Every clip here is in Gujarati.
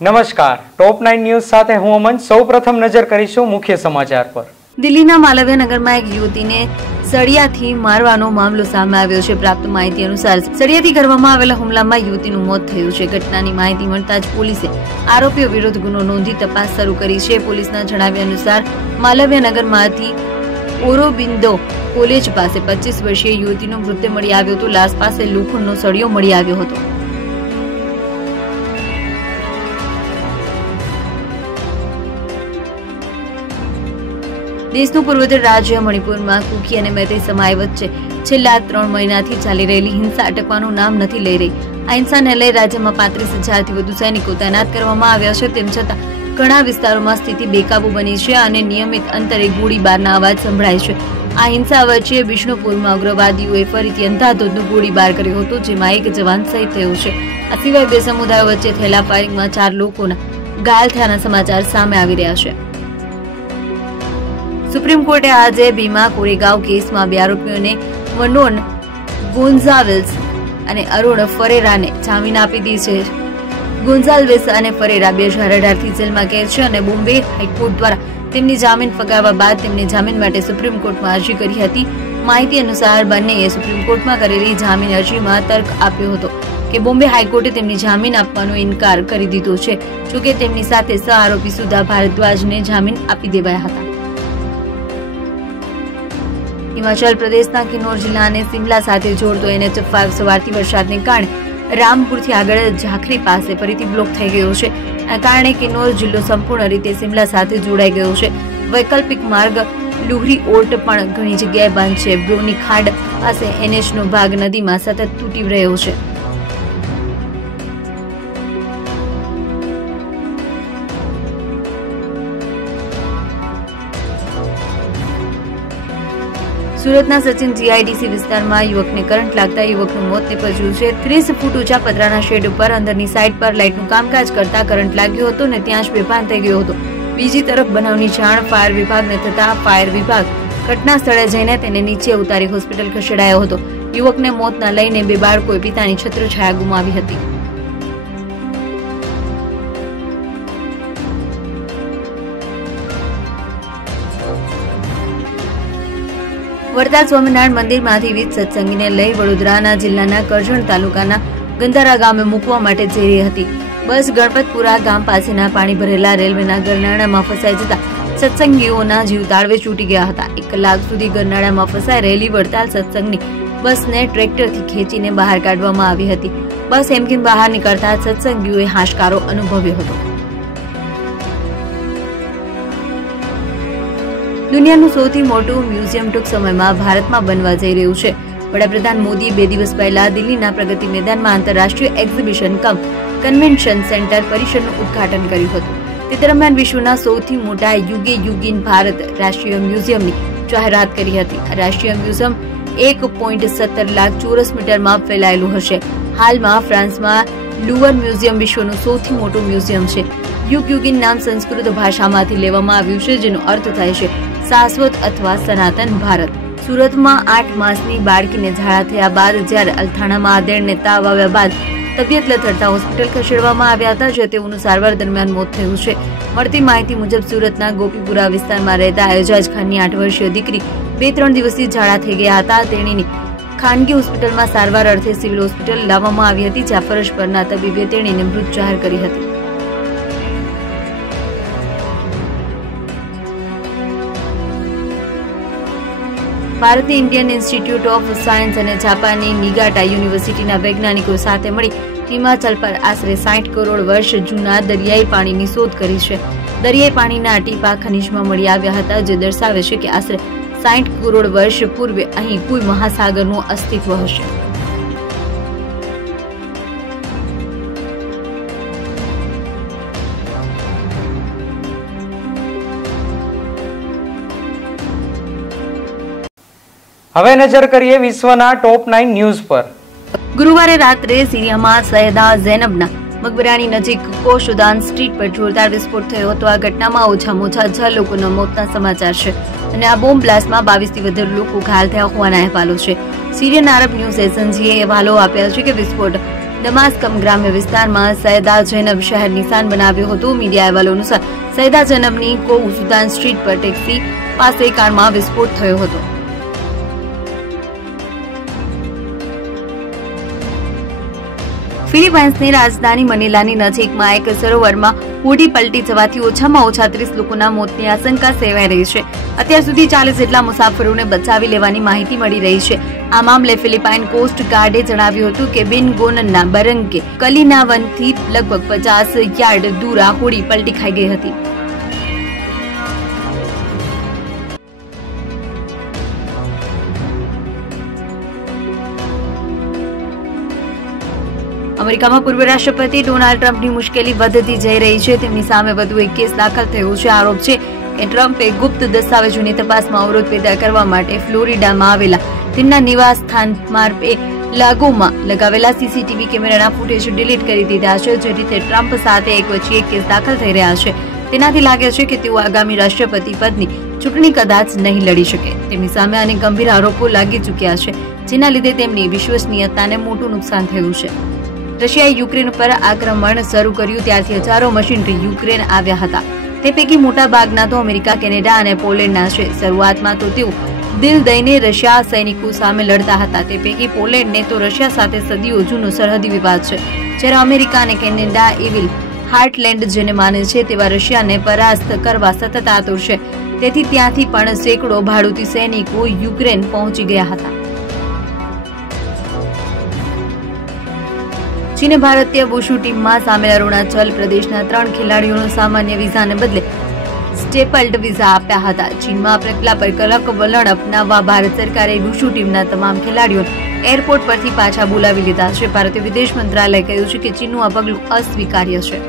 નમસ્કાર, ટોપ 9 ન્યૂઝ સાથે હું અમન. સૌપ્રથમ નજર કરીશું મુખ્ય સમાચાર પર. દિલ્હીના માલવ્યનગરમાં એક યુવતીને સળિયાથી મારવાનો મામલો સામે આવ્યો છે. પ્રાપ્ત માહિતી અનુસાર સળિયાથી કરવામાં આવેલા હુમલામાં યુવતીનું મોત થયું છે. ઘટનાની માહિતી મળતા જ પોલીસે આરોપીઓ વિરુદ્ધ ગુનો નોંધી તપાસ શરૂ કરી છે. પોલીસના જણાવ્યા અનુસાર માલવ્યનગરમાંથી ઓરોબિંદો કોલેજ પાસે 25 વર્ષીય યુવતીનો મૃતદેહ મળી આવ્યો હતો. લાશ પાસે લોખંડનો સળિયો મળી આવ્યો હતો. દેશનું પૂર્વોત્તર રાજ્ય મણિપુરમાં કુકી અને મેતે સમાય વચ્ચે છેલ્લા 3 મહિનાથી ચાલી રહેલી હિંસા અટકવાનું નામ નથી લઈ રહી. આ હિંસાને લઈ રાજ્યમાં 35,000થી વધુ સૈનિકો તૈનાત કરવામાં આવ્યા છે. તેમ છતાં ઘણા વિસ્તારોમાં સ્થિતિ બેકાબુ બની છે અને નિયમિત અંતરે ગોળીબારના અવાજ સંભળાય છે. આ હિંસા વચ્ચે બિષ્ણુપુરમાં ઉગ્રવાદીઓએ ફરીથી અંધાધૂંધ ગોળીબાર કર્યો હતો, જેમાં એક જવાન શહીદ થયો છે. આ સિવાય બે સમુદાયો વચ્ચે થયેલા ફાયરિંગમાં 4 લોકોના ઘાયલ થયાના સમાચાર સામે આવી રહ્યા છે. સુપ્રીમ કોર્ટે આજે ભીમા કોરેગાંવ કેસમાં 2 આરોપીઓને વનોન ગોન્ઝાલ્વેસ અને અરુણ ફરેરાને જામીન આપી દીધી છે. ગોન્ઝાલ્વેસ અને ફરેરા 2018થી જેલમાં કેદ છે અને બોમ્બે હાઈકોર્ટ દ્વારા તેમની જામીન ફગાવવા બાદ તેમને જામીન માટે સુપ્રીમ કોર્ટમાં અરજી કરી હતી. માહિતી અનુસાર બંનેએ સુપ્રીમ કોર્ટમાં કરેલી જામીન અરજીમાં તર્ક આપ્યો હતો કે બોમ્બે હાઈકોર્ટે તેમની જામીન આપવાનો ઇનકાર કરી દીધો છે. જોકે તેમની સાથે સહ આરોપી સુધા ભારદ્વાજને જામીન આપી દેવાયા હતા. હિમાચલ પ્રદેશના કિન્નોર જિલ્લાને સિમલા સાથે જોડતો NH5 સવારથી વરસાદને કારણે રામપુરથી આગળ ઝાખરી પાસે ફરીથી બ્લોક થઈ ગયો છે. આ કારણે કિન્નોર જિલ્લો સંપૂર્ણ રીતે સિમલા સાથે જોડાઈ ગયો છે. વૈકલ્પિક માર્ગ લુહરી ઓટ પણ ઘણી જગ્યાએ બંધ છે. બ્રોની ખાડ પાસે NH નો ભાગ નદીમાં સતત તૂટી રહ્યો છે. સુરતના સચિન GIDC વિસ્તારમાં યુવકને કરંટ લાગતા યુવકનું મોત નીપજ્યું છે. 30 ફૂટ ઊંચા પતરાના શેડ ઉપર અંદરની સાઈડ પર લાઇટનું કામકાજ કરતા કરંટ લાગ્યો હતો અને ત્યાં જ બેભાન થઈ ગયો હતો. બીજી તરફ બનાવની જાણ ફાયર વિભાગને થતા ફાયર વિભાગ ઘટના સ્થળે જઈને તેને નીચે ઉતારી હોસ્પિટલ ખસેડાયો હતો. યુવકને મોતના લઈને 2 બાળકોએ પિતાની છત્રછાયા ગુમાવી હતી. વડતાલ સ્વામિનારાયણ મંદિરમાંથી વિવિધ સત્સંગીને લઈ વડોદરાના જિલ્લાના કરજણ તાલુકાના ગંધારા ગામે મૂકવા માટે જઈ રહી હતી. બસ ગણપતપુરા ગામ પાસેના પાણી ભરેલા રેલવેના ગરનાળામાં ફસાઈ જતા સત્સંગીઓના જીવ તાળવે છૂટી ગયા હતા. 1 કલાક સુધી ગરનાળામાં ફસાઈ રહેલી વડતાલ સત્સંગની બસને ટ્રેક્ટરથી ખેંચીને બહાર કાઢવામાં આવી હતી. બસ હેમખેમ બહાર નીકળતા સત્સંગીઓએ હાશકારો અનુભવ્યો હતો. દુનિયાનું સૌથી મોટું મ્યુઝિયમ ટૂંક સમયમાં ભારતમાં બનવા જઈ રહ્યું છે. વડાપ્રધાન મોદીએ 2 દિવસ પહેલા દિલ્હીના પ્રગતિ મેદાનમાં આંતરરાષ્ટ્રીય એક્ઝિબિશન કમ કન્વેન્શન સેન્ટર પરિસરનું ઉદ્ઘાટન કર્યું હતું. તે દરમિયાન વિશ્વના સૌથી મોટા યુગે યુગીન ભારત રાષ્ટ્રીય મ્યુઝિયમની જાહેરાત કરી હતી. આ રાષ્ટ્રીય મ્યુઝિયમ 1.17 લાખ ચોરસ મીટરમાં ફેલાયેલું હશે. હાલમાં ફ્રાન્સમાં લુવર મ્યુઝિયમ વિશ્વનું સૌથી મોટું મ્યુઝિયમ છે. યુગ યુગીન નામ સંસ્કૃત ભાષામાંથી લેવામાં આવ્યું છે, જેનો અર્થ થાય છે શાશ્વત અથવા સનાતન ભારત. સુરતમાં 8 માસની બાળકીને ઝાડા થયા બાદ જ્યારે અલથાણામાં આધેડને તાવ આવ્યા બાદ તબિયત લથડતા હોસ્પિટલ ખસેડવામાં આવ્યા હતા, જે તેઓનું સારવાર દરમિયાન મોત થયું છે. મળતી માહિતી મુજબ સુરતના ગોપીપુરા વિસ્તારમાં રહેતા એજાજ ખાનની 8 વર્ષીય દીકરી 2-3 દિવસથી ઝાડા થઈ ગયા હતા. તેણીની ખાનગી હોસ્પિટલમાં સારવાર અર્થે સિવિલ હોસ્પિટલ લાવવામાં આવી હતી, જ્યાં ફરજ પરના તબીબે તેણીને મૃત જાહેર કરી હતી. ભારતની ઇન્ડિયન ઇન્સ્ટિટ્યૂટ ઓફ સાયન્સ અને જાપાનની નિગાટા યુનિવર્સિટીના વૈજ્ઞાનિકો સાથે મળી હિમાચલ પર આશરે 60 કરોડ વર્ષ જૂના દરિયાઈ પાણીની શોધ કરી છે. દરિયાઈ પાણીના ટીપા ખનીજમાં મળી આવ્યા હતા, જે દર્શાવે છે કે આશરે 60 કરોડ વર્ષ પૂર્વે અહીં કોઈ મહાસાગરનું અસ્તિત્વ હશે. હવે નજર કરીએ વિશ્વના ટોપ 9 ન્યૂઝ પર. ગુરુવારે રાત્રે સિરિયામાં સૈયદા ઝૈનબના મકબરાની નજીક કોશુદાન સ્ટ્રીટ પર જોરદાર વિસ્ફોટ થયો હતો. આ ઘટનામાં ઓછામાં ઓછા 6 લોકોના મોતના સમાચાર છે અને આ બોમ્બ બ્લાસ્ટમાં 22થી વધુ લોકો ઘાયલ થયા હોવાના અહેવાલો છે. સિરિયન આરબ ન્યૂઝ એજન્સીએ અહેવાલો આપ્યા છે કે વિસ્ફોટ દમાસ્કમ ગ્રામ્ય વિસ્તારમાં સૈયદા જૈનબ શહેર નિશાન બનાવ્યું હતું. મીડિયા અહેવાલો અનુસાર સૈયદા જૈનબની કોઉ સુદાન સ્ટ્રીટ પર ટેક્સી પાસે કારમાં વિસ્ફોટ થયો હતો. ફિલિપાઇન્સની રાજધાની મનીલાની નજીકમાં એક સરોવરમાં હોડી પલટી જવાથી ઓછામાં ઓછા 30 લોકોના મોતની આશંકા સેવાઈ રહી છે. અત્યાર સુધી 40 જેટલા મુસાફરોને બચાવી લેવાની માહિતી મળી રહી છે. આ મામલે ફિલિપાઇન કોસ્ટ ગાર્ડે જણાવ્યું હતું કે બિનગોનના બરંગે કલિનાવનથી લગભગ 50 યાર્ડ દૂર આ હોડી પલટી ખાઈ ગઈ હતી. અમેરિકામાં પૂર્વ રાષ્ટ્રપતિ ડોનાલ્ડ ટ્રમ્પની મુશ્કેલી વધતી જઈ રહી છે. તેમની સામે વધુ એક કેસ દાખલ થયો છે. આરોપ છે કે ટ્રમ્પે ગુપ્ત દસ્તાવેજોની તપાસમાં અવરોધ પેદા કરવા માટે ફ્લોરિડામાં આવેલા તેમના નિવાસ સ્થાન માર્પે લાગોમાં લગાવેલા સીસીટીવી કેમેરાના ફૂટેજ ડિલીટ કરી દીધા છે. જે રીતે ટ્રમ્પ સાથે એક પછી એક કેસ દાખલ થઈ રહ્યા છે, તેનાથી લાગે છે કે તેઓ આગામી રાષ્ટ્રપતિ પદની ચૂંટણી કદાચ નહીં લડી શકે. તેમની સામે અનેક ગંભીર આરોપો લાગી ચૂક્યા છે, જેના લીધે તેમની વિશ્વસનીયતાને મોટું નુકસાન થયું છે. રશિયાએ યુક્રેન પર આક્રમણ શરૂ કર્યું ત્યારથી હજારો મશીનરી યુક્રેન આવ્યા હતા. તે પૈકી મોટા ભાગના તો અમેરિકા, કેનેડા અને પોલેન્ડના છે. શરૂઆતમાં તો તેઓ દિલ દઈને રશિયા સૈનિકો સામે લડતા હતા. તે પૈકી પોલેન્ડને તો રશિયા સાથે સદીઓ જૂનો સરહદી વિવાદ છે, જ્યારે અમેરિકા અને કેનેડા એવિલ હાર્ટલેન્ડ જેને માને છે તેવા રશિયાને પરાસ્ત કરવા સતત આતુર છે. તેથી ત્યાંથી પણ સેંકડો ભાડુતી સૈનિકો યુક્રેન પહોંચી ગયા હતા. ચીને ભારતીય વુશુ ટીમમાં સામેલ અરુણાચલ પ્રદેશના 3 ખેલાડીઓનો સામાન્ય વિઝાને બદલે સ્ટેપલ્ડ વિઝા આપ્યા હતા. ચીનમાં પગલા પર કડક વલણ અપનાવવા ભારત સરકારે વુશુ ટીમના તમામ ખેલાડીઓને એરપોર્ટ પરથી પાછા બોલાવી લીધા છે. ભારતીય વિદેશ મંત્રાલયે કહ્યું છે કે ચીનનું આ પગલું અસ્વીકાર્ય છે.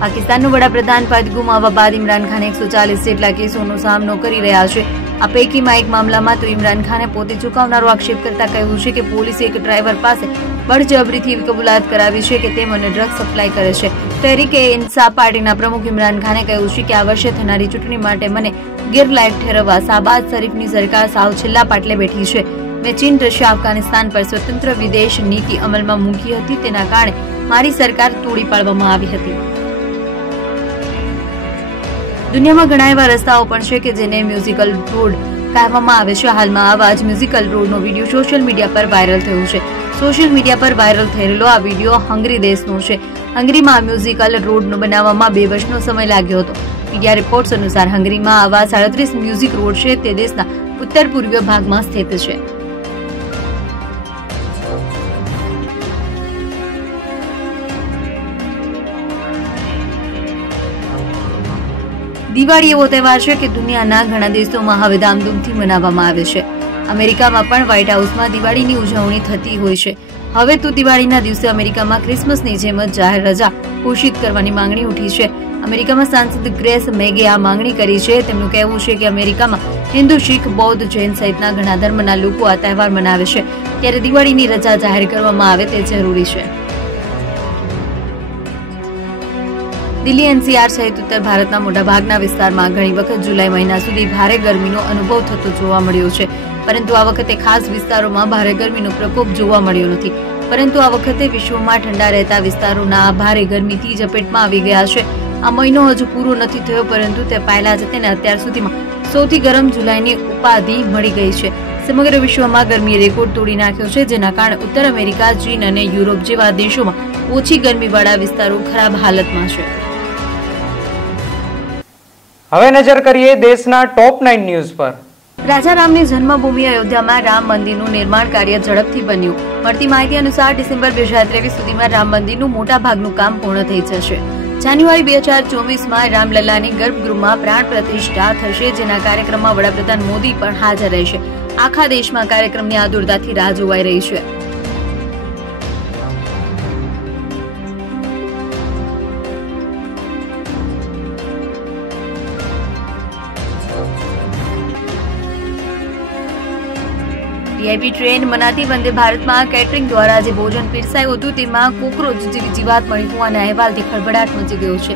પાકિસ્તાનના વડાપ્રધાન પદ ગુમાવવા બાદ ઇમરાન ખાન 140 જેટલા કેસોનો સામનો કરી રહ્યા છે. આ પૈકીમાં એક મામલામાં તો ઇમરાન ખાને પોતે ચૂકવનારો આક્ષેપ કરતા કહ્યું છે કે પોલીસે એક ડ્રાઈવર પાસે બળજબરીથી કબૂલાત કરાવી છે કે તે મને ડ્રગ સપ્લાય કરે છે. તહેરીકે ઇન્સાફ પાર્ટીના પ્રમુખ ઇમરાન ખાને કહ્યું છે કે આ વર્ષે થનારી ચૂંટણી માટે મને ગેરલાયક ઠેરવવા શાહબાઝ શરીફની સરકાર સાવ છેલ્લા પાટલે બેઠી છે. મેં ચીન, રશિયા, અફઘાનિસ્તાન પર સ્વતંત્ર વિદેશ નીતિ અમલમાં મૂકી હતી. તેના કારણે મારી સરકાર તોડી પાડવામાં આવી હતી. દુનિયામાં ઘણા એવા રસ્તાઓ પણ છે કે જેને મ્યુઝિકલ રોડ કહેવામાં આવે છે. હાલમાં આવા જ મ્યુઝિકલ રોડનો વિડીયો સોશિયલ મીડિયા પર વાયરલ થયો છે. સોશિયલ મીડિયા પર વાયરલ થયેલો આ વિડીયો હંગરી દેશનો છે. હંગરીમાં મ્યુઝિકલ રોડનો બનાવવામાં 2 વર્ષનો સમય લાગ્યો હતો. મીડિયા રિપોર્ટ્સ અનુસાર હંગરીમાં આવા 37 મ્યુઝિક રોડ છે. તે દેશના ઉત્તર પૂર્વીય ભાગમાં સ્થિત છે. દિવાળી એવો તહેવાર છે કે દુનિયાના ઘણા દેશોમાં હવે ધામધૂમથી મનાવવામાં આવે છે. અમેરિકામાં પણ વ્હાઇટ હાઉસમાં દિવાળીની ઉજવણી થતી હોય છે. હવે તો દિવાળીના દિવસે અમેરિકામાં ક્રિસમસની જેમ જ જાહેર રજા ઘોષિત કરવાની માંગણી ઉઠી છે. અમેરિકામાં સાંસદ ગ્રેસ મેગે આ માંગણી કરી છે. તેમનું કહેવું છે કે અમેરિકામાં હિન્દુ, શીખ, બૌદ્ધ, જૈન સહિતના ઘણા ધર્મના લોકો આ તહેવાર મનાવે છે, ત્યારે દિવાળીની રજા જાહેર કરવામાં આવે તે જરૂરી છે. દિલ્હી, એનસીઆર સહિત ઉત્તર ભારતના મોટાભાગના વિસ્તારમાં ઘણી વખત જુલાઈ મહિના સુધી ભારે ગરમીનો અનુભવ થતો જોવા મળ્યો છે. પરંતુ આ વખતે ખાસ વિસ્તારોમાં ભારે ગરમીનો પ્રકોપ જોવા મળ્યો નથી. પરંતુ આ વખતે વિશ્વમાં ઠંડા રહેતા વિસ્તારોના ભારે ગરમીથી ઝપેટમાં આવી ગયા છે. આ મહિનો હજુ પૂરો નથી થયો, પરંતુ તે પહેલા જ તેને અત્યાર સુધીમાં સૌથી ગરમ જુલાઈની ઉપાધિ મળી ગઈ છે. સમગ્ર વિશ્વમાં ગરમીએ રેકોર્ડ તોડી નાખ્યો છે, જેના કારણે ઉત્તર અમેરિકા, ચીન અને યુરોપ જેવા દેશોમાં ઓછી ગરમીવાળા વિસ્તારો ખરાબ હાલતમાં છે. હવે નજર કરીએ દેશના ટોપ 9 ન્યૂઝ પર. રાજા રામની જન્મભૂમિ અયોધ્યામાં રામ મંદિરનું નિર્માણ કાર્ય ઝડપથી બન્યું. મળતી માહિતી અનુસાર ડિસેમ્બર 2023 સુધીમાં રામ મંદિરનું મોટા ભાગનું કામ પૂર્ણ થઈ જશે. જાન્યુઆરી 2024માં રામલલ્લાની ગર્ભગૃહમાં પ્રાણ પ્રતિષ્ઠા થશે, જેના કાર્યક્રમમાં વડાપ્રધાન મોદી પણ હાજર રહેશે. આખા દેશમાં કાર્યક્રમની આતુરતાથી રાહ જોવાઈ રહી છે. વીઆઈપી ટ્રેન મનાતી વંદે ભારતમાં કેટરિંગ દ્વારા જે ભોજન પીરસાયું હતું તેમાં કોકરોચ જેવી જીવાત મળી હોવાના અહેવાલથી ખળભળાટ મચી ગયો છે.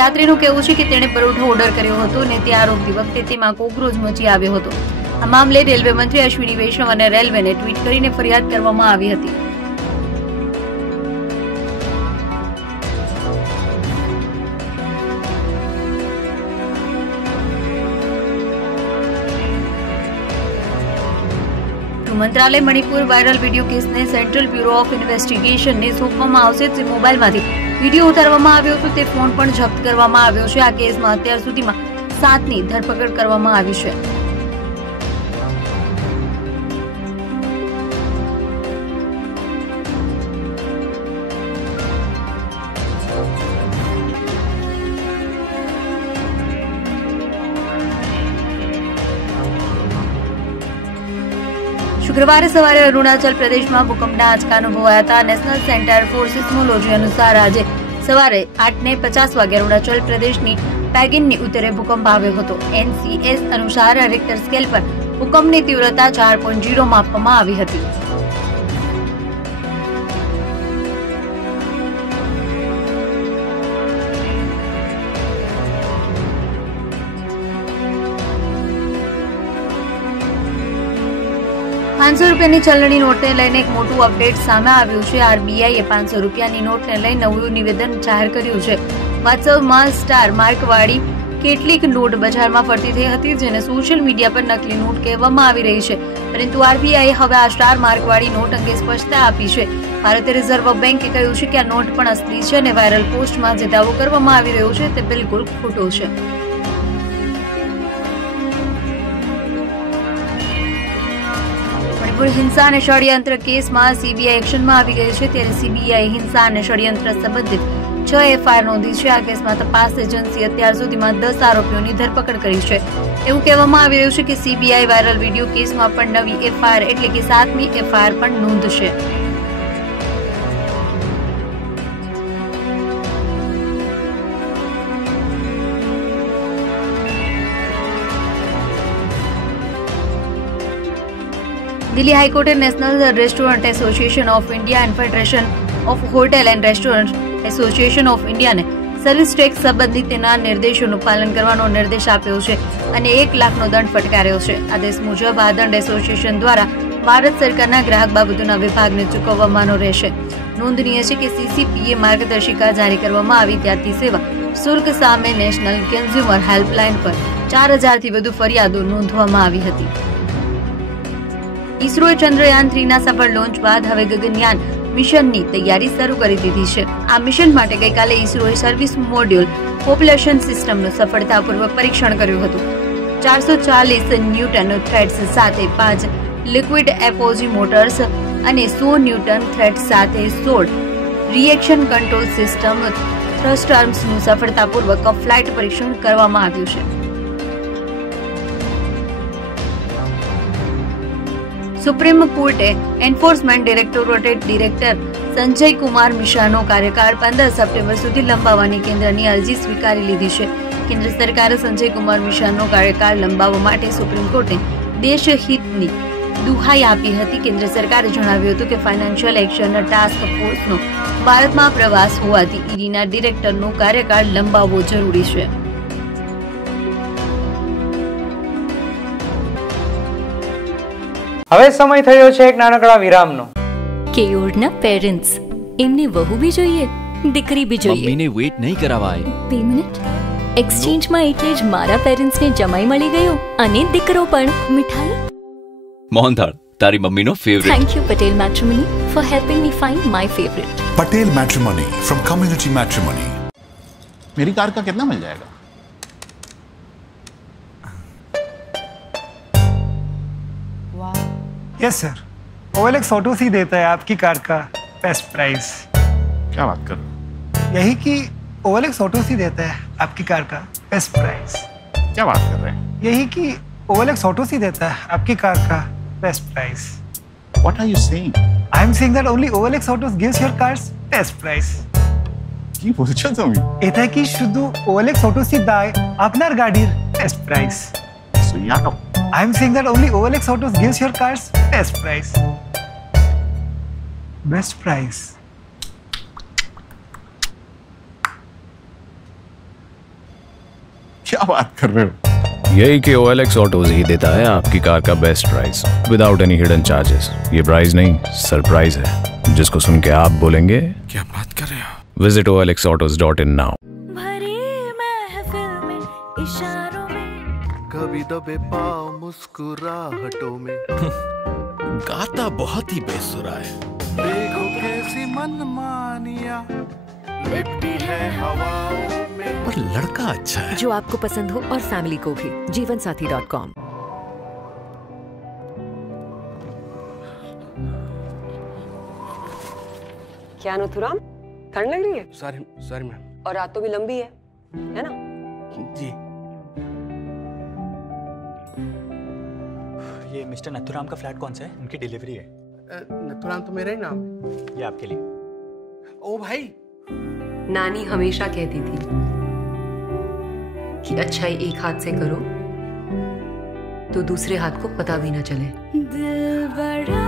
યાત્રીનું કહેવું છે કે તેણે પરોઠો ઓર્ડર કર્યો હતો અને તે આરોગતી વખતે તેમાં કોકરોચ મચી આવ્યો હતો. આ મામલે રેલવે મંત્રી અશ્વિની વૈષ્ણવ અને રેલવેને ટ્વીટ કરીને ફરિયાદ કરવામાં આવી હતી. મંત્રાલય મણિપુર વાયરલ વિડીયો કેસને સેન્ટ્રલ બ્યુરો ઓફ ઇન્વેસ્ટિગેશનને સોંપવામાં આવશે. જે મોબાઈલમાંથી વિડીયો ઉતારવામાં આવ્યો હતો તે ફોન પણ જપ્ત કરવામાં આવ્યો છે. આ કેસમાં અત્યાર સુધીમાં 7ની ધરપકડ કરવામાં આવી છે. શુક્રવારે સવારે અરુણાચલ પ્રદેશમાં ભૂકંપના આંચકા અનુભવાયા હતા. નેશનલ સેન્ટર ફોર સિસ્મોલોજી અનુસાર આજે સવારે 8:50 વાગે અરુણાચલ પ્રદેશની પેગિનની ઉત્તરે ભૂકંપ આવ્યો હતો. NCS અનુસાર રિક્ટર સ્કેલ પર ભૂકંપની તીવ્રતા 4.0 માપવામાં આવી હતી. ₹500ની ચલણી નોટને લઈને એક મોટું અપડેટ સામે આવ્યું છે. RBIએ ₹500ની નોટને લઈ નવું નિવેદન જાહેર કર્યું છે. વાસ્તવમાં સ્ટાર માર્કવાળી કેટલીક નોટ બજારમાં ફરતી થઈ હતી, જેને સોશિયલ મીડિયા પર નકલી નોટ કહેવામાં આવી રહી છે. પરંતુ RBIએ હવે આ સ્ટાર માર્કવાળી નોટ અંગે સ્પષ્ટતા આપી છે. ભારતીય રિઝર્વ બેંકે કહ્યું છે કે આ નોટ પણ અસલી છે અને વાયરલ પોસ્ટમાં જે દાવો કરવામાં આવી રહ્યો છે તે બિલકુલ ખોટો છે. હિંસા અને ષડયંત્ર કેસમાં CBI એક્શનમાં આવી ગઈ છે. ત્યારે CBI હિંસા અને ષડયંત્ર સંબંધિત 6 FIR નોંધી છે. આ કેસમાં તપાસ એજન્સી અત્યાર સુધીમાં 10 આરોપીઓની ધરપકડ કરી છે. એવું કહેવામાં આવી રહ્યું છે કે CBI વાયરલ વિડીયો કેસમાં પણ નવી FIR એટલે કે 7મી FIR પણ નોંધશે. દિલ્હી હાઈકોર્ટે national restaurant association of India and federation of hotel and restaurant association of ઇન્ડિયાને સર્વિસ ટેક્સ સંબંધિત તેના નિર્દેશોનું પાલન કરવાનો નિર્દેશ આપ્યો છે અને 1 લાખનો દંડ ફટકાર્યો છે. આદેશ મુજબ આ દંડ એસોસિએશન દ્વારા ભારત સરકારના ગ્રાહક બાબતોના વિભાગને ચૂકવવાનો રહેશે. નોંધનીય છે કે CCPએ માર્ગદર્શિકા જારી કરવામાં આવી ત્યારથી સેવા શુલ્ક સામે નેશનલ કન્ઝ્યુમર હેલ્પલાઇન પર 4000થી વધુ ફરિયાદો નોંધવામાં આવી હતી. ઇસરોએ ચંદ્રયાન 3ના સફળ લોન્ચ બાદ હવે ગગનયાન મિશનની તૈયારી શરૂ કરી દીધી છે. આ મિશન માટે ગઈકાલે ઇસરોએ સર્વિસ મોડ્યુલ પોપ્યુલેશન સિસ્ટમનું સફળતાપૂર્વક પરીક્ષણ કર્યું હતું. 440 ન્યૂટન થ્રેડ્સ સાથે 5 લિક્વિડ એપોજી મોટર્સ અને 100 ન્યૂટન થ્રેડ્સ સાથે 16 રિએક્શન કંટ્રોલ સિસ્ટમ થ્રસ્ટર્સનું સફળતાપૂર્વક ફ્લાઇટ પરીક્ષણ કરવામાં આવ્યું છે. સુપ્રીમ કોર્ટે enforcement directorate director Sanjay Kumar મિશ્રાનો કાર્યકાળ 15 સપ્ટેમ્બર સુધી લંબાવવાની કેન્દ્રની અરજી સ્વીકારી લીધી છે. કેન્દ્ર સરકારે સંજય કુમાર મિશ્રાનો કાર્યકાળ લંબાવવા માટે સુપ્રીમ કોર્ટને દેશહિતની દુહાઈ આપી હતી. કેન્દ્ર સરકારે જણાવ્યું હતું કે ફાઇનાન્શિયલ એક્શન ટાસ્ક ફોર્સનો ભારતમાં પ્રવાસ હોવાથી ઈડીના ડિરેક્ટરનો કાર્યકાળ લંબાવવો જરૂરી છે. હવે સમય થયો છે એક નાનકડા વિરામનો. કેયોરના પેરેન્ટ્સ, એમને વહુ બી જોઈએ, દીકરી બી જોઈએ. મમ્મીને વેઇટ નહીં કરાવાય. 2 મિનિટ. એક્સચેન્જમાં એટલે જ મારા પેરેન્ટ્સને જમાઈ મળી ગયો અને દીકરો પણ. મીઠાઈ મોહનથાળ, તારી મમ્મીનો favourite. Thank you Patel matrimony for helping me find my favourite. Patel matrimony from community matrimony. मेरी कार का कितना मिल जाएगा? यस सर, OLX ऑटो ही देता है आपकी कार का बेस्ट प्राइस. क्या बात कर रहे हो? यही कि OLX ऑटो ही देता है आपकी कार का बेस्ट प्राइस. क्या बात कर रहे हैं? यही कि OLX ऑटो ही देता है आपकी कार का best price. What are you saying? I am saying that only OLX Autos gives your cars best price. কি বলছো তুমি? এটা কি শুধু OLX Autos ই দেয় আপনার গাড়ির বেস্ট প্রাইস? সুইয়াটো. I am saying that only OLX Autos gives your cars best price. Best price. बात कर रहे हो? यही कि OLX ऑटोज ही देता है आपकी कार का best price without any hidden charges. ये प्राइस नहीं, सरप्राइज है, जिसको सुन के आप बोलेंगे क्या बात कर रहे हो? Visit olxautos.in now। कभी दबे पाँव मुस्कुराहटों में गाता बहुत ही बेसुरा है। देखो कैसी मनमानिया लिपटी है हवाओं में। पर लड़का अच्छा है। जो आपको पसंद हो और फैमिली को भी। जीवनसाथी.com। क्या नथुराम, ठंड लग रही है? Sorry ma'am. और रात तो भी लंबी है ना? जी। ये मिस्टर नथुराम का फ्लैट कौन सा है? उनकी डिलीवरी है। नथुराम तो मेरा ही नाम है। ये आपके लिए। ओ भाई, नानी हमेशा कहती थी कि अच्छाई एक हाथ से करो तो दूसरे हाथ को पता भी ना चले। दिल बड़ा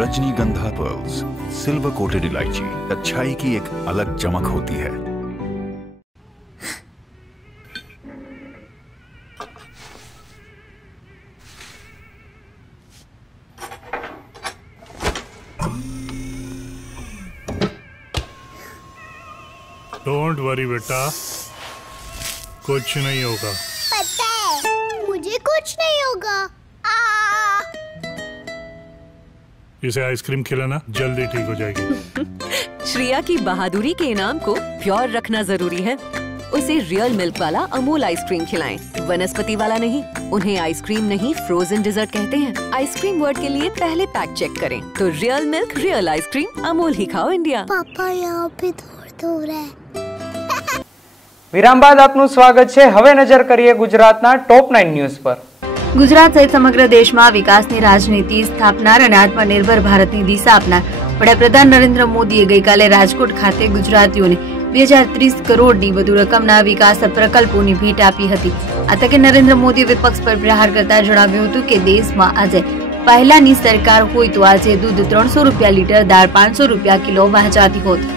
रजनीगंधा पर्ल्स, सिल्वर कोटेड इलायची, अच्छाई की एक अलग चमक होती है। डोंट वरी बेटा, कुछ नहीं होगा। पता है मुझे कुछ नहीं होगा। इसे आइसक्रीम खिलाना, जल्दी ठीक हो जाएगी। श्रेया की बहादुरी के इनाम को प्योर रखना जरूरी है। उसे रियल मिल्क वाला अमूल आइसक्रीम खिलाएं, वनस्पति वाला नहीं। उन्हें आइसक्रीम नहीं, फ्रोजन डिजर्ट कहते हैं। आइसक्रीम वर्ड के लिए पहले पैक चेक करें तो real milk, real ice cream, Amul ही खाओ इंडिया। पापा यहाँ पे दूर है। વિરામ બાદ આપનું સ્વાગત છે। હવે નજર કરીએ ગુજરાતના ટોપ 9 ન્યૂઝ પર। ગુજરાત સહિત સમગ્ર દેશમાં વિકાસની રાજનીતિ સ્થાપનાર અને આત્મનિર્ભર ભારતની દિશા આપનાર વડાપ્રધાન નરેન્દ્ર મોદીએ ગઈકાલે રાજકોટ ખાતે ગુજરાતીઓને 2030 કરોડની વધુ રકમના વિકાસ પ્રકલ્પોની ભેટ આપી હતી। આ તકે નરેન્દ્ર મોદીએ વિપક્ષ પર પ્રહાર કરતા જણાવ્યું હતું કે દેશમાં આજે પહેલાની સરકાર હોય તો આજે દૂધ 300 રૂપિયા લીટર, દાળ 500 રૂપિયા કિલો વહેંચાતી હોત।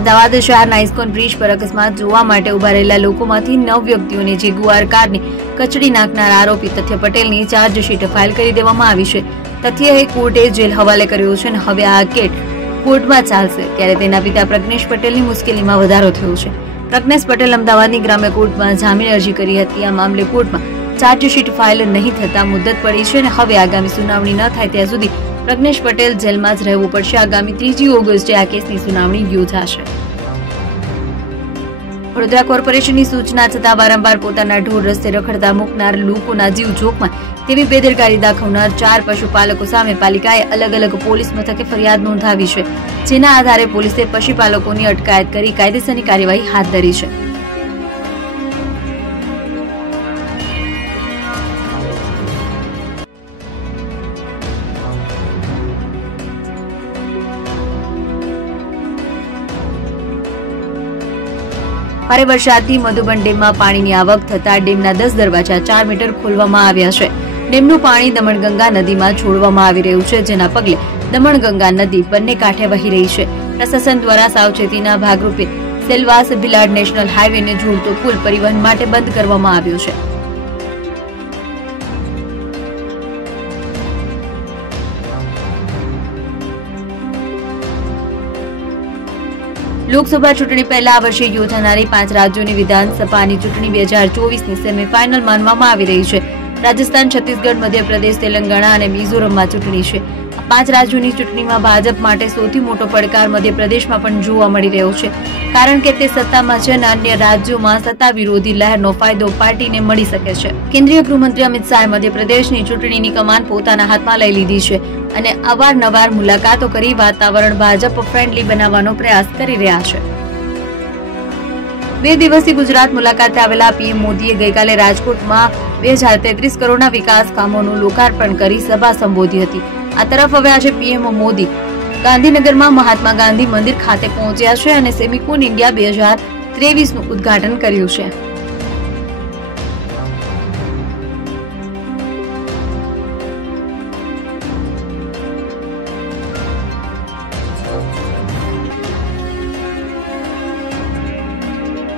અમદાવાદ શહેરના ઇસ્કોન બ્રિજ પર અકસ્માત જોવા માટે ઉભા રહેલા લોકોમાંથી 9 વ્યક્તિઓને જેગુઆર કારને કચડી નાખનાર આરોપી તથ્ય પટેલની ચાર્જશીટ ફાઇલ કરી દેવામાં આવી છે। તથ્યએ કોર્ટે જેલ હવાલે કર્યો છે અને હવે આ કેસ કોર્ટમાં ચાલશે ત્યારે તેના પિતા પ્રજ્ઞેશ પટેલની મુશ્કેલીમાં વધારો થયો છે। પ્રજ્ઞેશ પટેલ અમદાવાદની ગ્રામ્ય કોર્ટમાં જામીન અરજી કરી હતી। આ મામલે કોર્ટમાં ચાર્જશીટ ફાઇલ નહીં થતા મુદ્દત પડી છે અને હવે આગામી સુનાવણી ન થાય ત્યાં સુધી પ્રજ્ઞેશ પટેલ જેલમાં જ રહેવું પડશે। આગામી 3 ઓગસ્ટે આ કેસની સુનાવણી યોજાશે। વડોદરા કોર્પોરેશનની સૂચના છતાં વારંવાર પોતાના ઢોર રસ્તે રખડતા મૂકનાર લોકોના જીવ જોખમાં તેવી બેદરકારી દાખવનાર 4 પશુપાલકો સામે પાલિકાએ અલગ અલગ પોલીસ મથકે ફરિયાદ નોંધાવી છે, જેના આધારે પોલીસે પશુપાલકોની અટકાયત કરી કાયદેસરની કાર્યવાહી હાથ ધરી છે। ભારે વરસાદથી મધુબન ડેમમાં પાણીની આવક થતા ડેમના 10 દરવાજા 4 મીટર ખોલવામાં આવ્યા છે। ડેમનું પાણી દમણગંગા નદીમાં છોડવામાં આવી રહ્યું છે, જેના પગલે દમણગંગા નદી બંને કાંઠે વહી રહી છે। પ્રશાસન દ્વારા સાવચેતીના ભાગરૂપે સેલવાસ ભિલાડ નેશનલ હાઈવેને જોડતો પુલ પરિવહન માટે બંધ કરવામાં આવ્યો છે। લોકસભા ચૂંટણી પહેલા આ વર્ષે યોજાનારી 5 રાજ્યોની વિધાનસભાની ચૂંટણી 2024ની સેમીફાઇનલ માનવામાં આવી રહી છે। રાજસ્થાન, છત્તીસગઢ, મધ્યપ્રદેશ, તેલંગાણા અને મિઝોરમમાં ચૂંટણી છે। આ 5 રાજ્યોની ચૂંટણીમાં ભાજપ માટે સૌથી મોટો પડકાર મધ્યપ્રદેશમાં પણ જોવા મળી રહ્યો છે, કારણ કે તે સત્તામાં છે અને અન્ય રાજ્યોમાં સત્તા વિરોધી લહેરનો ફાયદો પાર્ટીને મળી શકે છે। કેન્દ્રીય ગૃહમંત્રી અમિત શાહે મધ્યપ્રદેશની ચૂંટણીની કમાન પોતાના હાથમાં લઈ લીધી છે અને અવારનવાર મુલાકાતો કરી વાતાવરણ ભાજપ ફ્રેન્ડલી બનાવવાનો પ્રયાસ કરી રહ્યા છે। 2 દિવસીય ગુજરાત મુલાકાતે આવેલા પીએમ મોદીએ ગઈકાલે રાજકોટમાં 2033 કરોડના વિકાસ કામોનું લોકાર્પણ કરી સભા સંબોધી હતી। આ તરફ હવે આજે પીએમ મોદી ગાંધીનગરમાં મહાત્મા ગાંધી મંદિર ખાતે પહોંચ્યા છે અને સેમિકોન ઇન્ડિયા 2023નું ઉદ્ઘાટન કર્યું છે।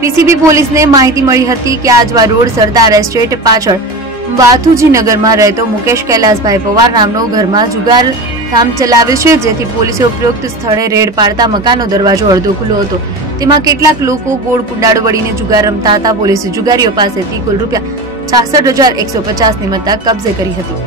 પીસીબી પોલીસને માહિતી મળી હતી કે આજવા રોડ સરદાર એસ્ટેટ પાછળ વાથુજી નગરમાં રહેતો મુકેશ કૈલાસભાઈ પવાર નામનો ઘરમાં જુગાર કામ ચલાવે છે, જેથી પોલીસે ઉપરોક્ત સ્થળે રેડ પાડતા મકાનનો દરવાજો અડધો ખુલ્લો હતો. તેમાં કેટલાક લોકો ગોળ કુંડાળો વળીને જુગાર રમતા હતા. પોલીસે જુગારીઓ પાસેથી કુલ ₹66,150 ની મત્તા કબજે કરી હતી.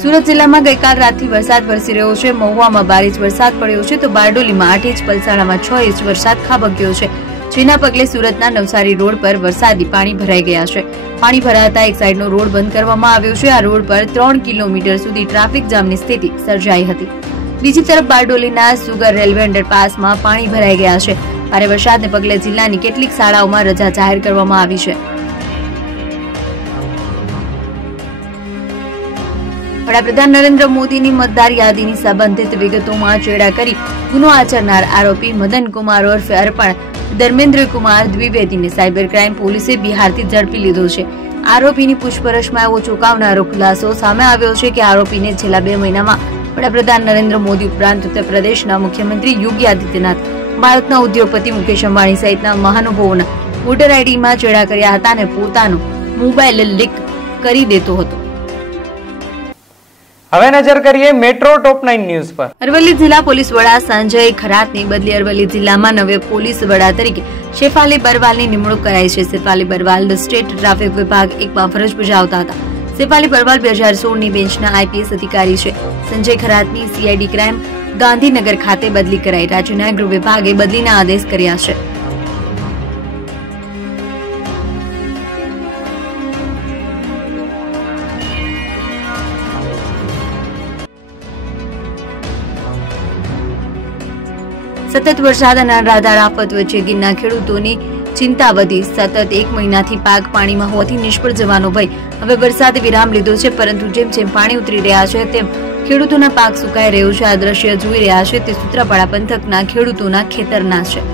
સુરત જિલ્લામાં ગઈકાલ રાતથી વરસાદ વરસી રહ્યો છે. મહુવામાં 12 ઇંચ વરસાદ પડ્યો છે તો બારડોલીમાં 8 ઇંચ, પલસાણામાં 6 ઇંચ વરસાદ ખાબક્યો છે, જેના પગલે સુરતના નવસારી રોડ પર વરસાદી પાણી ભરાઈ ગયા છે. પાણી ભરાતા એક સાઈડનો રોડ બંધ કરવામાં આવ્યો છે. આ રોડ પર 3 કિલોમીટર સુધી ટ્રાફિક જામની સ્થિતિ સર્જાઈ હતી. બીજી તરફ બારડોલીના સુગર રેલવે અંડરપાસમાં પાણી ભરાઈ ગયા છે. ભારે વરસાદને પગલે જિલ્લાની કેટલીક શાળાઓમાં રજા જાહેર કરવામાં આવી છે. વડાપ્રધાન નરેન્દ્ર મોદીની મતદાર યાદીની સંબંધિત વિગતોમાં ચેડા કરી ગુનો આચરનાર આરોપી મદન કુમાર ઉર્ફે અર્પણ ધર્મેન્દ્ર કુમાર દ્વિવેદીને સાયબર ક્રાઇમ પોલીસે બિહારથી ઝડપી લીધો છે. આરોપીની પૂછપરછમાં એવો ચોંકાવનારો ખુલાસો સામે આવ્યો છે કે આરોપીને છેલ્લા 2 મહિનામાં વડાપ્રધાન નરેન્દ્ર મોદી ઉપરાંત ઉત્તર પ્રદેશના મુખ્યમંત્રી યોગી આદિત્યનાથ, ભારતના ઉદ્યોગપતિ મુકેશ અંબાણી સહિતના મહાનુભાવોના વોટર આઈડીમાં ચેડા કર્યા હતા અને પોતાનો મોબાઈલ લીક કરી દેતો હતો. હવે નજર કરીએ મેટ્રો ટોપ 9 ન્યૂઝ પર. અરવલ્લી જિલ્લા પોલીસ વડા સંજય ખરાતની બદલી અરવલ્લી જિલ્લામાં નવે પોલીસ વડા તરીકે શેફાલી બરવાલની નિમણૂક કરાઈ છે. શેફાલી બરવાલ સ્ટેટ ટ્રાફિક વિભાગ 1માં ફરજ બજાવતા હતા. શેફાલી બરવાલ 2016ની બેન્ચના આઈપીએસ અધિકારી છે. સંજય ખરાતની સીઆઈડી ક્રાઇમ ગાંધીનગર ખાતે બદલી કરાઈ. રાજ્યના ગૃહ વિભાગે બદલીના આદેશ કર્યા છે. સતત વરસાદ અને અનરાધાર આફત વચ્ચે ગીરના ખેડૂતોની ચિંતા વધી. સતત 1 મહિનાથી પાક પાણીમાં હોવાથી નિષ્ફળ જવાનો ભય. હવે વરસાદે વિરામ લીધો છે, પરંતુ જેમ જેમ પાણી ઉતરી રહ્યા છે તેમ ખેડૂતોના પાક સુકાઈ રહ્યો છે. આ દ્રશ્ય જોઈ રહ્યા છે તે સૂત્રાપાડા પંથકના ખેડૂતોના ખેતરના છે.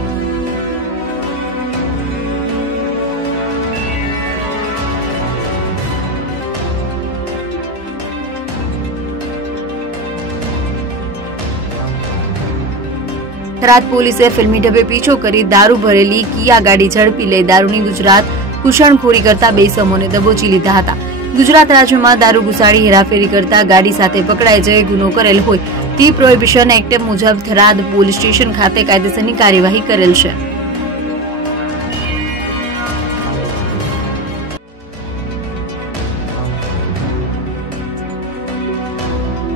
થરાદ પોલીસે ફિલ્મી ઢબે પીછો કરી દારૂ ભરેલી કિયા ગાડી ઝડપી લઈ દારૂની ગુજરાત ઘૂસણખોરી કરતા 2 ઇસમોને દબોચી લીધા હતા. ગુજરાત રાજ્યમાં દારૂ ઘુસાડી હેરાફેરી કરતા ગાડી સાથે પકડાઈ જઈ ગુનો કરેલ હોય તે પ્રોહિબિશન એક્ટ મુજબ થરાદ પોલીસ સ્ટેશન ખાતે કાયદેસરની કાર્યવાહી કરેલ છે.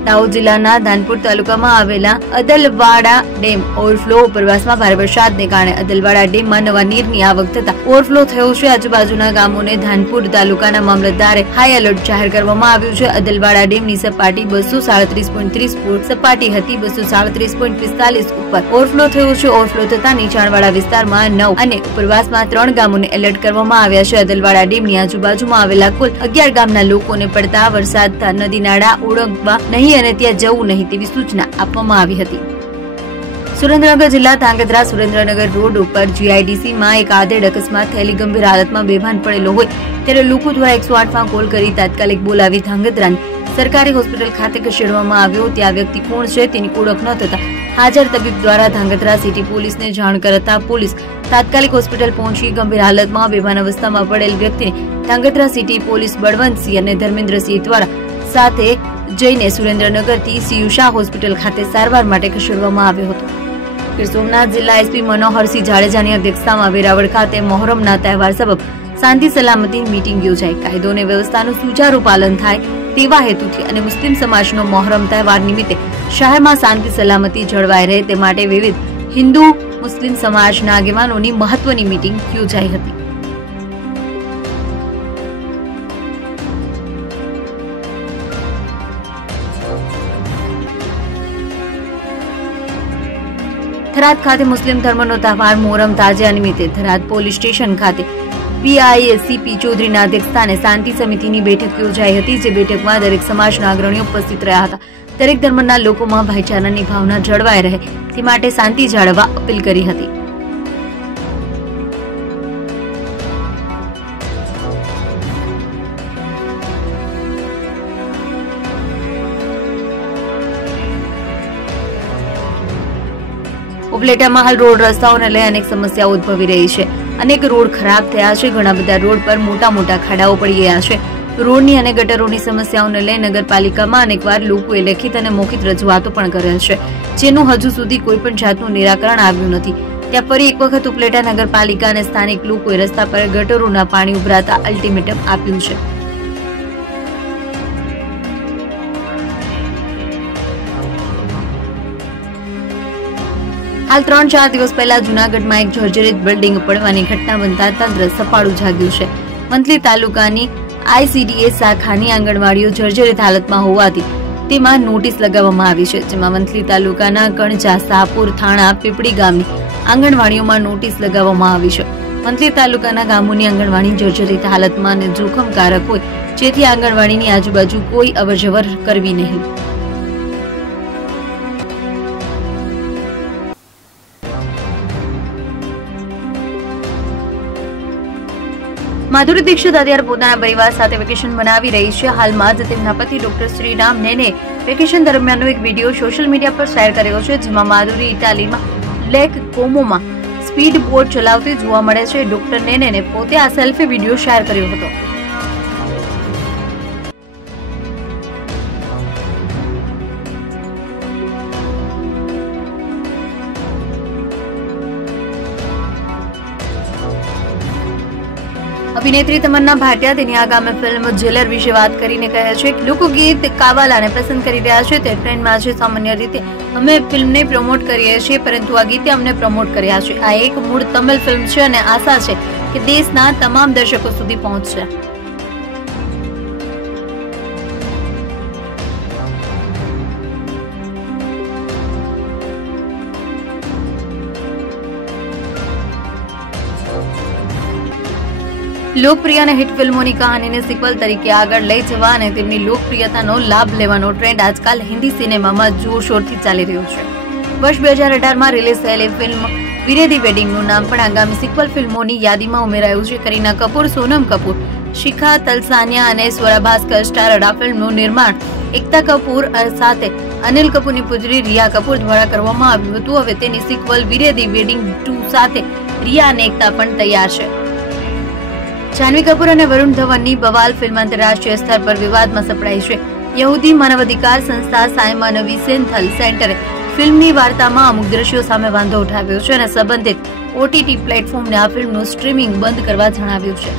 દાહોદ જિલ્લાના ધાનપુર તાલુકામાં આવેલા અદલવાડા ડેમ ઓવરફ્લો ઉપરવાસમાં ભારે વરસાદને કારણે અદલવાડા ડેમમાં નવા નીરની આવક થતા ઓવરફ્લો થયો છે. આજુબાજુના ગામોને ધાનપુર તાલુકાના મામલતદારે હાઈ એલર્ટ જાહેર કરવામાં આવ્યું છે. અદલવાડા ડેમની સપાટી 237.30 ફૂટ સપાટી હતી, 237.45 ઉપર ઓવરફ્લો થયો છે. ઓવરફ્લો થતા નીચાણવાળા વિસ્તારમાં 9 અને ઉપરવાસમાં 3 ગામોને એલર્ટ કરવામાં આવ્યા છે. અદલવાડા ડેમની આજુબાજુમાં આવેલા કુલ 11 ગામના લોકોને પડતા વરસાદથી નદી નાળા ઓળંગવા નહીં અને ત્યાં જવું નહીં તેવી સૂચના આપવામાં આવી હતી. સુરેન્દ્રનગર જિલ્લા ધાંગધ્રા સુરેન્દ્રનગર રોડ ઉપર જીઆઈડીસીમાં એક આધેડ અકસ્માત થયેલી ગંભીર હાલતમાં બેભાન પડેલો હોય ત્યારે લોકો દ્વારા 108માં કોલ કરી તાત્કાલિક બોલાવી ધાંગધ્રાની સરકારી હોસ્પિટલ ખાતે ખસેડવામાં આવ્યો. ત્યાં વ્યક્તિ કોણ છે તેની ઓળખ ન થતા હાજર તબીબ દ્વારા ધાંગધ્રા સિટી પોલીસને જાણ કરતા પોલીસ તાત્કાલિક હોસ્પિટલ પહોંચી ગંભીર હાલતમાં બેભાન અવસ્થામાં પડેલ વ્યક્તિને ધાંગધ્રા સિટી પોલીસ બળવંતસિંહ અને ધર્મેન્દ્રસિંહ દ્વારા સાથે જઈને સુરેન્દ્રનગરથી સીયુ શાહ હોસ્પિટલ ખાતે સારવાર માટે ખસેડવામાં આવ્યો હતો. ગીર સોમનાથ જિલ્લા એસપી મનોહરસિંહ જાડેજાની અધ્યક્ષતામાં વેરાવળ ખાતે મોહરમના તહેવાર સબબ શાંતિ સલામતી મીટિંગ યોજાઈ. કાયદો અને વ્યવસ્થાનું સુચારુ પાલન થાય તેવા હેતુથી અને મુસ્લિમ સમાજનો મોહરમ તહેવાર નિમિત્તે શહેરમાં શાંતિ સલામતી જળવાઈ રહે તે માટે વિવિધ હિન્દુ મુસ્લિમ સમાજના આગેવાનોની મહત્વની મીટિંગ યોજાઈ હતી. થરાદ ખાતે મુસ્લિમ ધર્મનો તહેવાર મોહરમ તાજિયા નિમિત્તે થરાદ પોલીસ સ્ટેશન ખાતે પીઆઈએસીપી ચૌધરીના અધ્યક્ષસ્થાને શાંતિ સમિતિની બેઠક યોજાઈ હતી. જે બેઠકમાં દરેક સમાજના અગ્રણીઓ ઉપસ્થિત રહ્યા હતા. દરેક ધર્મના લોકોમાં ભાઈચારાની ભાવના જળવાઈ રહે તે માટે શાંતિ જાળવવા અપીલ કરી હતી. ઉપલેટામાં હાલ રોડ રસ્તાઓને લઈ અનેક સમસ્યાઓ ઉદ્ભવી રહી છે. અનેક રોડ ખરાબ થયા છે. ઘણા બધા રોડ પર મોટા મોટા ખાડાઓ પડી ગયા છે. રોડની અને ગટરોની સમસ્યાઓને લઈ નગરપાલિકામાં અનેકવાર લોકોએ લેખિત અને મૌખિક રજૂઆતો પણ કરેલ છે, જેનું હજુ સુધી કોઈ પણ જાતનું નિરાકરણ આવ્યું નથી. ત્યાં ફરી એક વખત ઉપલેટા નગરપાલિકા અને સ્થાનિક લોકોએ રસ્તા પર ગટરોના પાણી ઉભરાતા અલ્ટિમેટમ આપ્યું છે. હાલ 3-4 દિવસ પહેલા જૂનાગઢમાં એક જર્જરિત બિલ્ડિંગ પડવાની ઘટના બનતા તંત્ર સફાળું જાગ્યું છે. મંથલી તાલુકાની ICDS શાખાની આંગણવાડીઓ જર્જરિત હાલતમાં હોવાથી તેમાં નોટિસ લગાવવામાં આવી છે, જેમાં મંથલી તાલુકાના કણજા, સાપુર, થાણા, પીપળી ગામની આંગણવાડીઓમાં નોટિસ લગાવવામાં આવી છે. મંથલી તાલુકાના ગામોની આંગણવાડી જર્જરિત હાલતમાં અને જોખમકારક હોય, જેથી આંગણવાડીની આજુબાજુ કોઈ અવરજવર કરવી નહીં. માધુરી દીક્ષિત અત્યારે પોતાના પરિવાર સાથે વેકેશન મનાવી રહી છે. હાલમાં જ તેમના પતિ ડોક્ટર શ્રીરામ નેને વેકેશન દરમિયાનનો એક વિડીયો સોશિયલ મીડિયા પર શેર કર્યો છે, જેમાં માધુરી ઇટાલીમાં લેક કોમોમાં સ્પીડ બોટ ચલાવતી જોવા મળે છે. ડોક્ટર નેને પોતે આ સેલ્ફી વિડીયો શેર કર્યો હતો. અભિનેત્રી તમન્ના ભાટિયા તેની આગામી ફિલ્મ જેલર વિશે વાત કરીને કહે છે કે લોકો ગીત કાવાલાને પસંદ કરી રહ્યા છે. તે ટ્રેન્ડમાં છે. સામાન્ય રીતે અમે ફિલ્મને પ્રમોટ કરીએ છીએ, પરંતુ આ ગીતે અમને પ્રમોટ કર્યા છે. આ એક મૂળ તમિલ ફિલ્મ છે અને આશા છે કે દેશના તમામ દર્શકો સુધી પહોંચશે. લોકપ્રિય અને હિટ ફિલ્મોની કહાનીને સિક્વલ તરીકે આગળ લઈ જવા અને તેમની લોકપ્રિયતાનો લાભ લેવાનો ટ્રેન્ડ આજકાલ હિન્દી સિનેમામાં જોરશોરથી ચાલી રહ્યો છે. વર્ષ 2018માં રિલીઝ થયેલી ફિલ્મ વીરે ધી વેડિંગનું નામ પણ આગામી સિક્વલ ફિલ્મોની યાદીમાં ઉમેરાયું છે. કરીના કપૂર, સોનમ કપૂર, શિખા તલસાનિયા અને સ્વરા ભાસ્કર સ્ટારર આ ફિલ્મનું નિર્માણ એકતા કપૂર સાથે અનિલ કપૂરની પુત્રી રિયા કપૂર દ્વારા કરવામાં આવ્યું હતું. હવે તેની સિક્વલ વીરે ધી વેડિંગ 2 સાથે રિયા અને એકતા પણ તૈયાર છે. જાહ્નવી કપૂર અને વરુણ ધવનની બવાલ ફિલ્મ આંતરરાષ્ટ્રીય સ્તર પર વિવાદમાં સપડાઈ છે. યહૂદી માનવાધિકાર સંસ્થા સાયમન વિસેન્થલ સેન્ટરે ફિલ્મની વાર્તામાં અમુક દ્રશ્યો સામે વાંધો ઉઠાવ્યો છે અને સંબંધિત OTT પ્લેટફોર્મને આ ફિલ્મનું સ્ટ્રીમિંગ બંધ કરવા જણાવ્યું છે.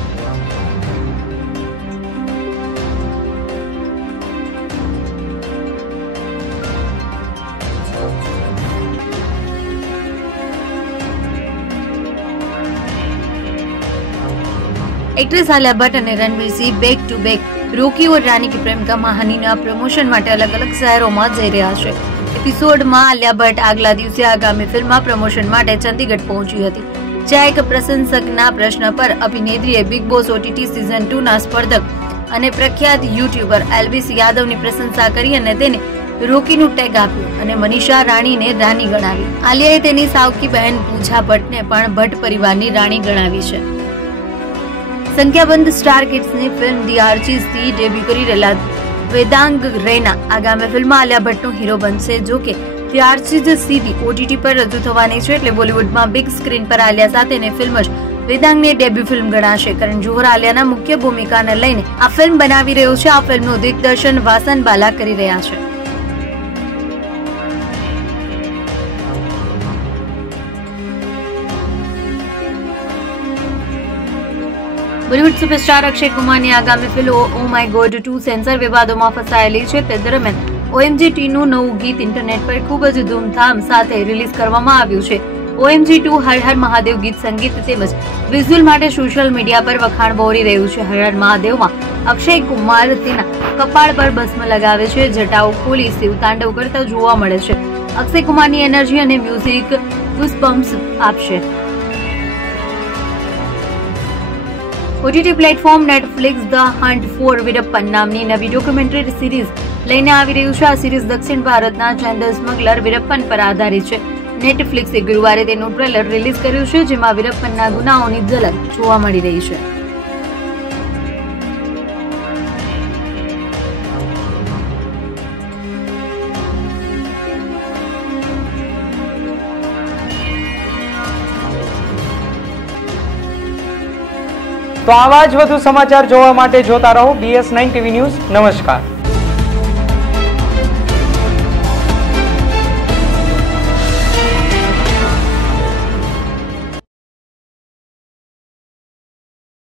एक्ट्रेस आलिया भट्ट અને Ranveer Singh back to back રોકી ઓર રાની કી પ્રેમ કા કહાનીના પ્રમોશન માટે અલગ અલગ શહેરોમાં જઈ રહ્યા છે. એપિસોડમાં આલિયા ભટ્ટ આગલા દિવસે આગામી ફિલ્મના પ્રમોશન માટે ચંદીગઢ પહોંચી હતી, જ્યાં એક પ્રશંસકના પ્રશ્ન પર અભિનેત્રીએ બિગ બોસ OTT સિઝન 2 ના સ્પર્ધક અને પ્રખ્યાત યુટ્યુબર એલ્વિસ યાદવની પ્રશંસા કરી અને તેને રોકીનું ટેગ આપ્યું અને મનીષા રાણીને રાની ગણાવી. આલિયાએ તેની સાવકી બહેન પૂજા ભટ્ટને પણ ભટ્ટ પરિવારની રાણી ગણાવી છે. સંખ્યાબંધ સ્ટાર કિડ્સની ફિલ્મ ધી આર્ચીઝથી ડેબ્યુ કરી રહેલા વેદાંગ રૈના આગામી ફિલ્મમાં આલિયા ભટ્ટનો હીરો બનશે. જો કે ધી આર્ચીઝ સીધી OTT પર રજૂ થવાની છે, એટલે બોલિવૂડમાં બિગ સ્ક્રીન પર આલિયા સાથેની ફિલ્મ જ વેદાંગની ડેબ્યુ ફિલ્મ ગણાશે. કરણ જોહર આલિયાના મુખ્ય ભૂમિકાને લઈને આ ફિલ્મ બનાવી રહ્યો છે. આ ફિલ્મનું દિગ્દર્શન વાસન બાલા કરી રહ્યા છે. બોલિવૂડ સુપરસ્ટાર અક્ષય કુમારની આગામી film Oh My God 2 censor વિવાદોમાં ફસાયેલી છે. તે દરમિયાન OMG નું નવું ગીત ઇન્ટરનેટ પર ખૂબ જ ધૂમધામ સાથે રિલીઝ કરવામાં આવ્યું છે. OMG 2 હર હર મહાદેવ ગીત સંગીત તેમજ વિઝ્યુઅલ માટે સોશિયલ મીડિયા પર વખાણ બોરી રહ્યું છે. હર હર મહાદેવમાં અક્ષય કુમાર તેના કપાળ પર ભસ્મ લગાવે છે, જટાઓ ખોલી શિવ તાંડવ કરતા જોવા મળે છે. અક્ષય કુમારની એનર્જી અને મ્યુઝિક ગુઝબમ્પ્સ આપશે. OTT platform Netflix The Hunt for Veerappan નામની નવી ડોક્યુમેન્ટરી સિરીઝ લઈને આવી રહ્યું છે. આ સિરીઝ દક્ષિણ ભારતના ચેન્નઈ સ્મગલર વીરપ્પન પર આધારિત છે. નેટફ્લિક્સે ગુરુવારે તેનું ટ્રેલર રિલીઝ કર્યું છે, જેમાં વીરપ્પનના ગુનાઓની ઝલક જોવા મળી રહી છે. તો આવા જ વધુ સમાચાર જોવા માટે જોતા રહો BS9 TV ન્યૂઝ. નમસ્કાર.